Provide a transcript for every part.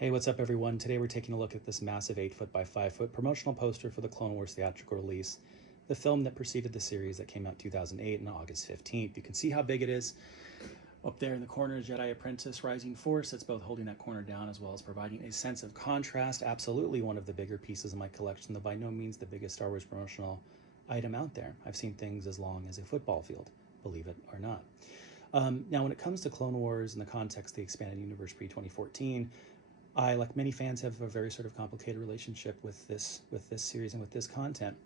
Hey, what's up everyone? Today we're taking a look at this massive 8-foot by 5-foot promotional poster for the Clone Wars theatrical release, the film that preceded the series that came out 2008 on August 15th. You can see how big it is. Up there in the corner is Jedi Apprentice Rising Force. It's both holding that corner down as well as providing a sense of contrast. Absolutely one of the bigger pieces of my collection, though by no means the biggest Star Wars promotional item out there. I've seen things as long as a football field, believe it or not. Now, when it comes to Clone Wars in the context of the expanded universe pre-2014, I, like many fans, have a very sort of complicated relationship with this series and with this content.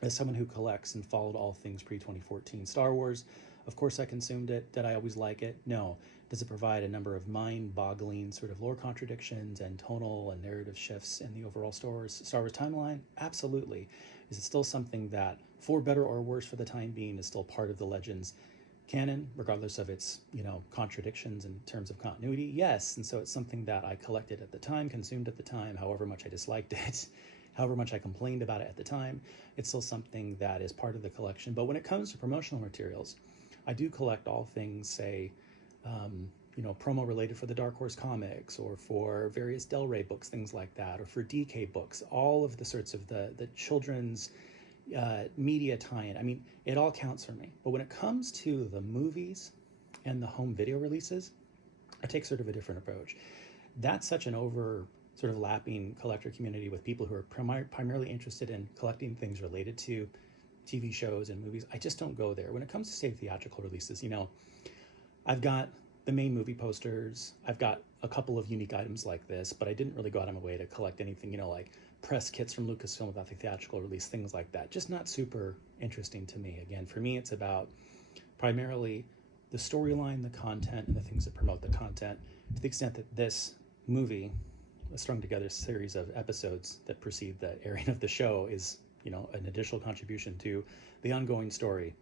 As someone who collects and followed all things pre-2014 Star Wars, of course I consumed it. Did I always like it? No. Does it provide a number of mind-boggling sort of lore contradictions and tonal and narrative shifts in the overall Star Wars timeline? Absolutely. Is it still something that, for better or worse for the time being, is still part of the Legends canon, regardless of its, contradictions in terms of continuity? Yes. And so it's something that I collected at the time, consumed at the time, however much I disliked it, however much I complained about it at the time. It's still something that is part of the collection. But when it comes to promotional materials, I do collect all things, say, promo related for the Dark Horse comics or for various Del Rey books, things like that, or for DK books, all of the sorts of the children's media tie-in. I mean, it all counts for me. But when it comes to the movies and the home video releases, I take sort of a different approach. That's such an overlapping collector community with people who are primarily interested in collecting things related to TV shows and movies. I just don't go there. When it comes to, say, theatrical releases, I've got the main movie posters. I've got a couple of unique items like this, but I didn't really go out of my way to collect anything, like press kits from Lucasfilm about the theatrical release, things like that. Just not super interesting to me. Again, for me, it's about primarily the storyline, the content, and the things that promote the content. To the extent that this movie, a strung together series of episodes that precede the airing of the show, is, an additional contribution to the ongoing story,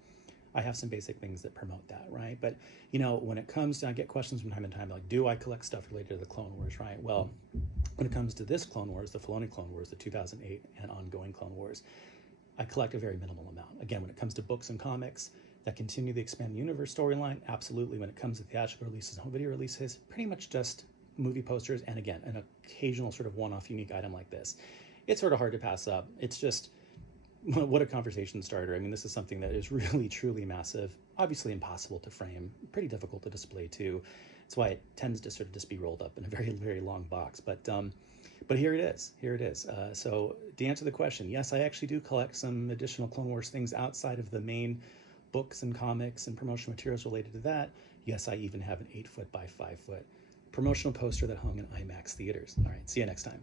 I have some basic things that promote that, right? But, when it comes to, I get questions from time to time, like, do I collect stuff related to the Clone Wars, right? Well, when it comes to this Clone Wars, the Filoni Clone Wars, the 2008 and ongoing Clone Wars, I collect a very minimal amount. Again, when it comes to books and comics that continue the expanded universe storyline, absolutely. When it comes to theatrical releases and home video releases, pretty much just movie posters and, again, an occasional sort of one-off unique item like this. It's sort of hard to pass up. It's just, what a conversation starter. I mean, this is something that is really, truly massive, obviously impossible to frame, pretty difficult to display too. That's why it tends to sort of just be rolled up in a very, very long box. But here it is. So to answer the question, yes, I actually do collect some additional Clone Wars things outside of the main books and comics and promotional materials related to that. Yes, I even have an 8-foot by 5-foot promotional poster that hung in Imax theaters. All right, see you next time.